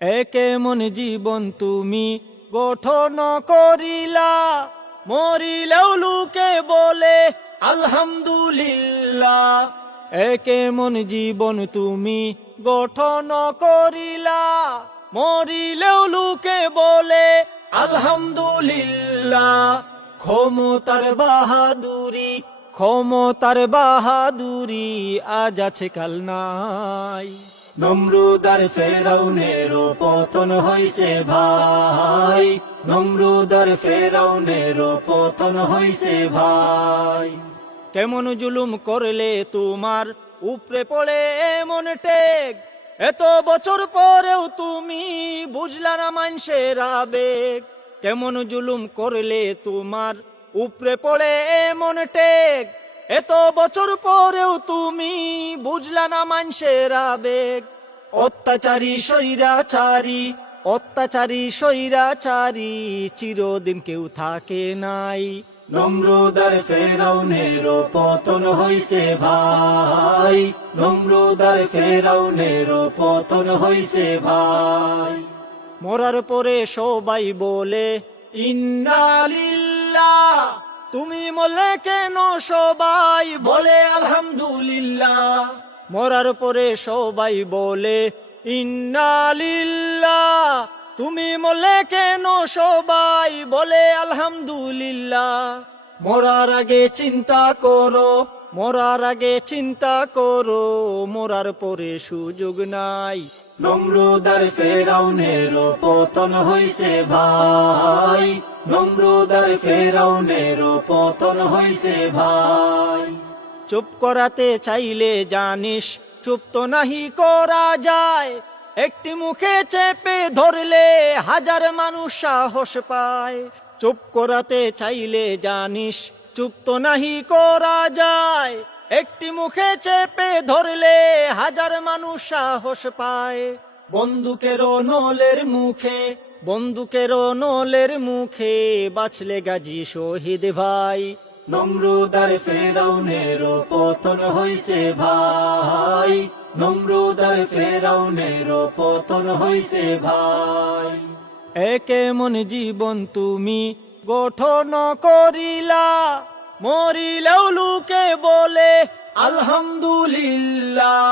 কেমন জীবন তুমি গঠন করিলা, মরিলেও লোকে বলে আলহামদুলিল্লাহ। কেমন জীবন তুমি গঠন করিলা, মরিলেও লোকে বলে আলহামদুলিল্লাহ। ক্ষমতার বাহাদুরি আজ আছে কাল নাই। নমরুদ আর ফেরাউনের পতন হইছে ভাই, নমরুদ আর ফেরাউনের পতন হইছে ভাই। কেমন জুলুম করলে তোমার উপরে পড়ে এমন টেক, এত বছর পরেও তুমি বুঝলা না মানুষের আবেগ। কেমন জুলুম করলে তোমার উপরে পড়ে এমন টেক, এত বছর পরেও তুমি বুঝলা না মানুষের আবেগ। অত্যাচারী স্বৈরাচারী চিরদিন কেউ থাকে নাই। নমরুদ আর ফেরাউনের পতন হইছে ভাই, নমরুদ আর ফেরাউনের পতন হইছে ভাই। মরার পরে সবাই বলে ইন্না লিল্লাহ, তুমি মরলে কেন সবাই বলে আলহামদুলিল্লাহ। মরার পরে সবাই বলে ইন্না লিল্লাহ, তুমি মরলে কেন সবাই বলে আলহামদুলিল্লাহ। মরার আগে চিন্তা করো, মরার পরে সুযোগ নাই। নমরুদ আর ফেরাউনের পতন হইছে ভাই, নমরুদ আর ফেরাউনের পতন হইছে ভাই। চুপ করাতে চাইলে জানিস চুপ তো নাহি করা যায়, একটি মুখে চেপে ধরলে হাজার মানুষ সাহস পায়। চুপ করাতে চাইলে জানিস চুপ তো নাহি করা যায়, একটি মুখে চেপে ধরলে হাজার মানুষ সাহস পায়। বন্দুকের নলের মুখে বাঁচলে গাজী শহীদ ভাই। নমরুদ আর ফেরাউনের পতন হইছে ভাই, নমরুদ আর ফেরাউনের পতন হইছে ভাই। কেমন জীবন তুমি গঠন করিলা, মরিলেও লোকে বলে আলহামদুলিল্লাহ।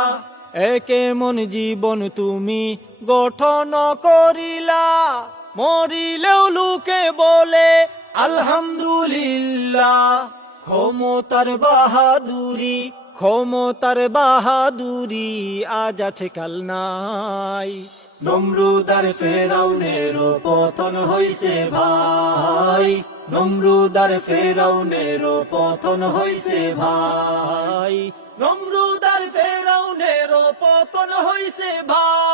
কেমন জীবন তুমি গঠন করিলা, মরিলেও লোকে বলে আলহামদুলিল্লাহ। ক্ষমতার বাহাদুরি আজ আছে কাল নাই। নমরুদ আর ফেরাউনের পতন হইছে ভাই, নমরুদ আর ফেরাউনের পতন হইছে ভাই, নমরুদ আর ফেরাউনের পতন হইছে ভাই।